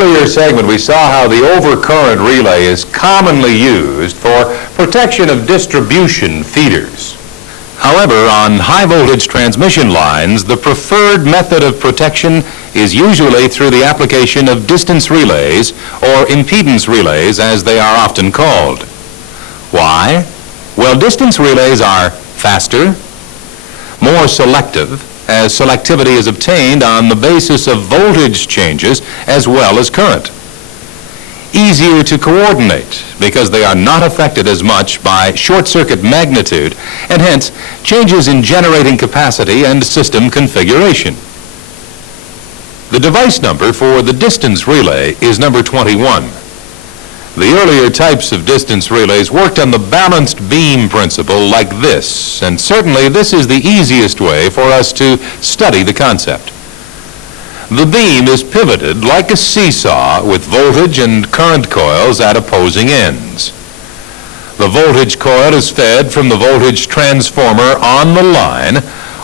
earlier segment, we saw how the overcurrent relay is commonly used for protection of distribution feeders. However, on high-voltage transmission lines, the preferred method of protection is usually through the application of distance relays, or impedance relays, as they are often called. Why? Well, distance relays are faster, more selective, as selectivity is obtained on the basis of voltage changes as well as current. Easier to coordinate because they are not affected as much by short-circuit magnitude and hence changes in generating capacity and system configuration. The device number for the distance relay is number 21. The earlier types of distance relays worked on the balanced beam principle like this, and certainly this is the easiest way for us to study the concept. The beam is pivoted like a seesaw with voltage and current coils at opposing ends. The voltage coil is fed from the voltage transformer on the line,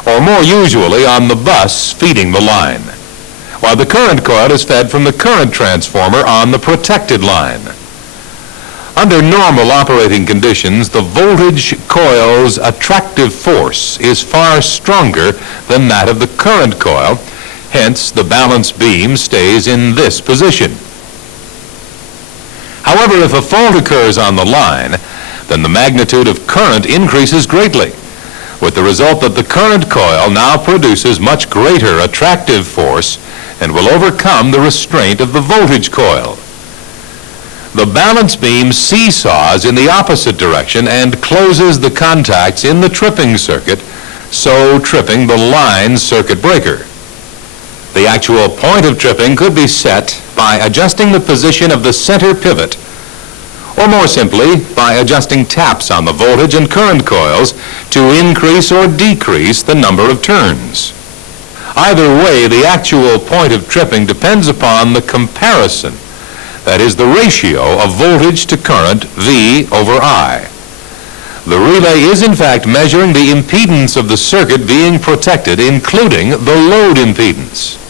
or more usually on the bus feeding the line, while the current coil is fed from the current transformer on the protected line. Under normal operating conditions, the voltage coil's attractive force is far stronger than that of the current coil. Hence, the balance beam stays in this position. However, if a fault occurs on the line, then the magnitude of current increases greatly, with the result that the current coil now produces much greater attractive force and will overcome the restraint of the voltage coil. The balance beam seesaws in the opposite direction and closes the contacts in the tripping circuit, so tripping the line circuit breaker. The actual point of tripping could be set by adjusting the position of the center pivot, or more simply, by adjusting taps on the voltage and current coils to increase or decrease the number of turns. Either way, the actual point of tripping depends upon the comparison, that is, the ratio of voltage to current, V over I. The relay is in fact measuring the impedance of the circuit being protected, including the load impedance.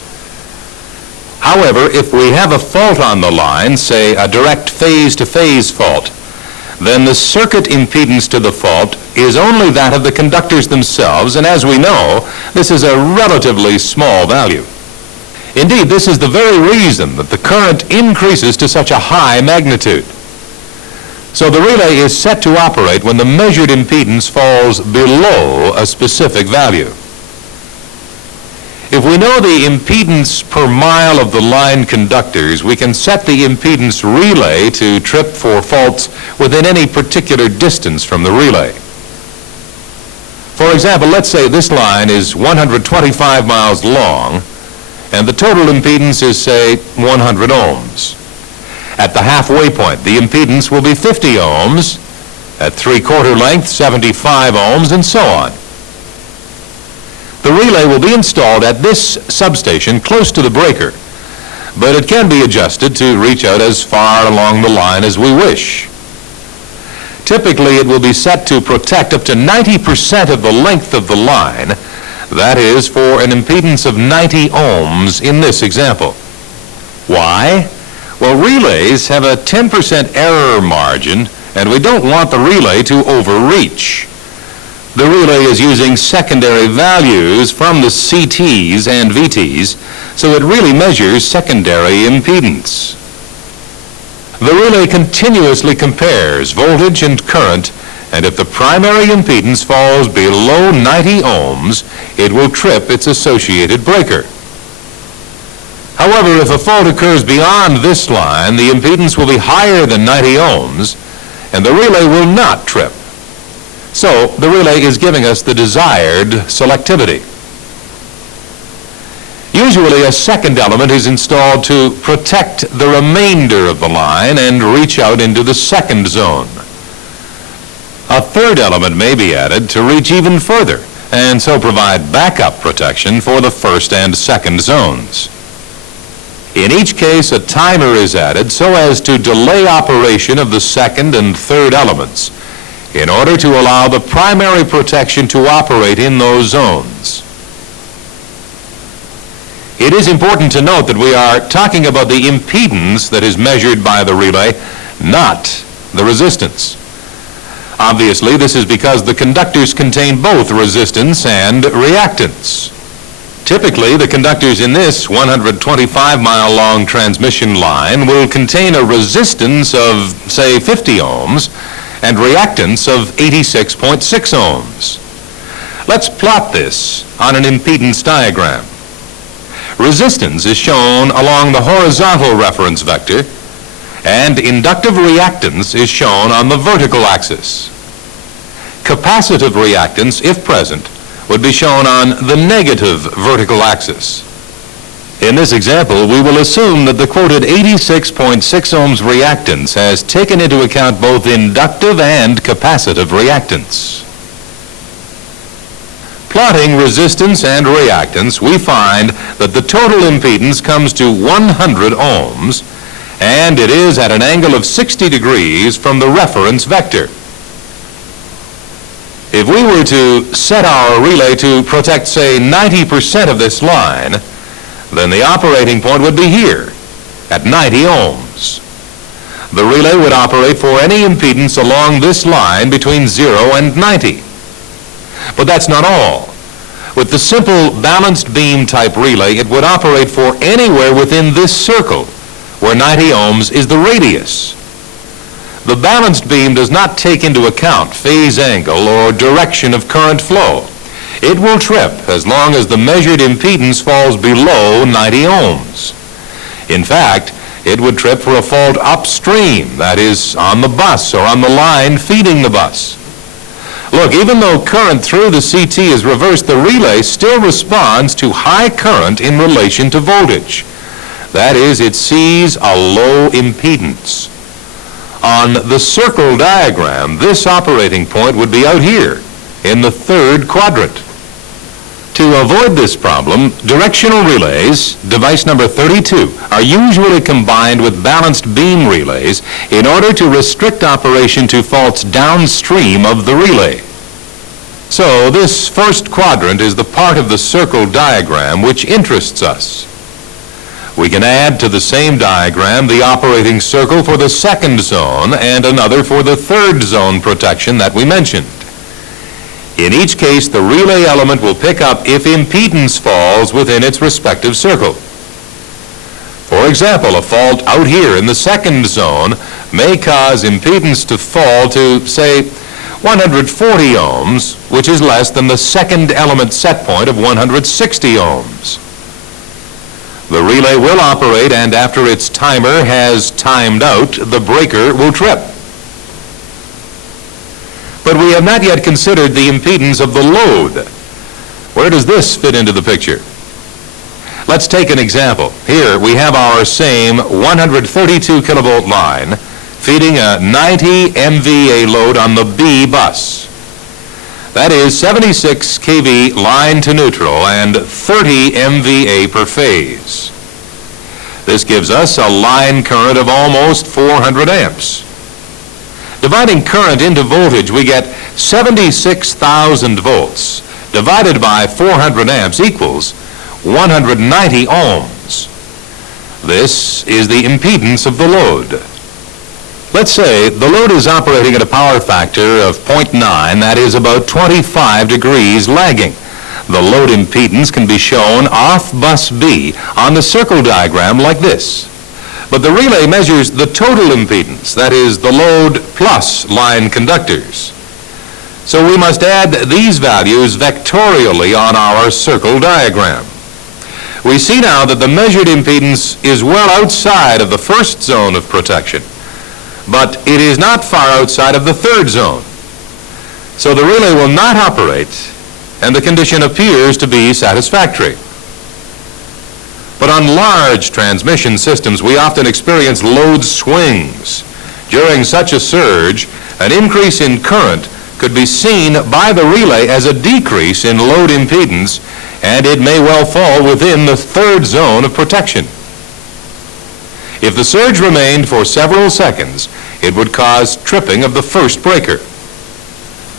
However, if we have a fault on the line, say a direct phase-to-phase fault, then the circuit impedance to the fault is only that of the conductors themselves, and as we know, this is a relatively small value. Indeed, this is the very reason that the current increases to such a high magnitude. So the relay is set to operate when the measured impedance falls below a specific value. If we know the impedance per mile of the line conductors, we can set the impedance relay to trip for faults within any particular distance from the relay. For example, let's say this line is 125 miles long, and the total impedance is, say, 100 ohms. At the halfway point, the impedance will be 50 ohms, at three-quarter length, 75 ohms, and so on. The relay will be installed at this substation close to the breaker, but it can be adjusted to reach out as far along the line as we wish. Typically, it will be set to protect up to 90% of the length of the line. That is, for an impedance of 90 ohms in this example. Why? Well, relays have a 10% error margin, and we don't want the relay to overreach. The relay is using secondary values from the CTs and VTs, so it really measures secondary impedance. The relay continuously compares voltage and current, and if the primary impedance falls below 90 ohms, it will trip its associated breaker. However, if a fault occurs beyond this line, the impedance will be higher than 90 ohms, and the relay will not trip. So, the relay is giving us the desired selectivity. Usually, a second element is installed to protect the remainder of the line and reach out into the second zone. A third element may be added to reach even further, and so provide backup protection for the first and second zones. In each case, a timer is added so as to delay operation of the second and third elements, in order to allow the primary protection to operate in those zones. It is important to note that we are talking about the impedance that is measured by the relay, not the resistance. Obviously, this is because the conductors contain both resistance and reactance. Typically, the conductors in this 125-mile-long transmission line will contain a resistance of, say, 50 ohms and reactance of 86.6 ohms. Let's plot this on an impedance diagram. Resistance is shown along the horizontal reference vector, and inductive reactance is shown on the vertical axis. Capacitive reactance, if present, would be shown on the negative vertical axis. In this example, we will assume that the quoted 86.6 ohms reactance has taken into account both inductive and capacitive reactance. Plotting resistance and reactance, we find that the total impedance comes to 100 ohms, and it is at an angle of 60 degrees from the reference vector. If we were to set our relay to protect, say, 90% of this line, then the operating point would be here, at 90 ohms. The relay would operate for any impedance along this line between 0 and 90. But that's not all. With the simple balanced beam type relay, it would operate for anywhere within this circle, where 90 ohms is the radius. The balanced beam does not take into account phase angle or direction of current flow. It will trip as long as the measured impedance falls below 90 ohms. In fact, it would trip for a fault upstream, that is, on the bus or on the line feeding the bus. Look, even though current through the CT is reversed, the relay still responds to high current in relation to voltage. That is, it sees a low impedance. On the circle diagram, this operating point would be out here in the third quadrant. To avoid this problem, directional relays, device number 32, are usually combined with balanced beam relays in order to restrict operation to faults downstream of the relay. So this first quadrant is the part of the circle diagram which interests us. We can add to the same diagram the operating circle for the second zone and another for the third zone protection that we mentioned. In each case, the relay element will pick up if impedance falls within its respective circle. For example, a fault out here in the second zone may cause impedance to fall to, say, 140 ohms, which is less than the second element set point of 160 ohms. The relay will operate, and after its timer has timed out, the breaker will trip. But we have not yet considered the impedance of the load. Where does this fit into the picture? Let's take an example. Here we have our same 132 kilovolt line feeding a 90 MVA load on the B bus. That is 76 kV line to neutral and 30 MVA per phase. This gives us a line current of almost 400 amps. Dividing current into voltage, we get 76,000 volts divided by 400 amps equals 190 ohms. This is the impedance of the load. Let's say the load is operating at a power factor of 0.9, that is about 25 degrees lagging. The load impedance can be shown off bus B on the circle diagram like this. But the relay measures the total impedance, that is, the load plus line conductors. So we must add these values vectorially on our circle diagram. We see now that the measured impedance is well outside of the first zone of protection, but it is not far outside of the third zone. So the relay will not operate, and the condition appears to be satisfactory. But on large transmission systems, we often experience load swings. During such a surge, an increase in current could be seen by the relay as a decrease in load impedance, and it may well fall within the third zone of protection. If the surge remained for several seconds, it would cause tripping of the first breaker.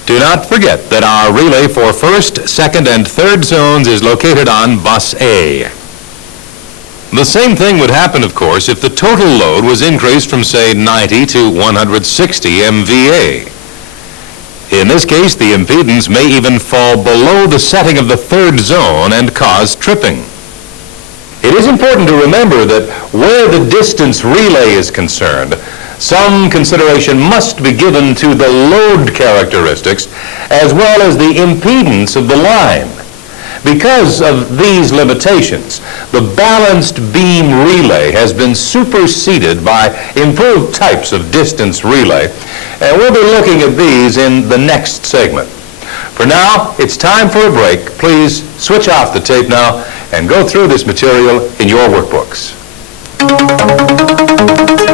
Do not forget that our relay for first, second, and third zones is located on bus A. The same thing would happen, of course, if the total load was increased from, say, 90 to 160 MVA. In this case, the impedance may even fall below the setting of the third zone and cause tripping. It is important to remember that where the distance relay is concerned, some consideration must be given to the load characteristics as well as the impedance of the line. Because of these limitations, the balanced beam relay has been superseded by improved types of distance relay, and we'll be looking at these in the next segment. For now, it's time for a break. Please switch off the tape now and go through this material in your workbooks.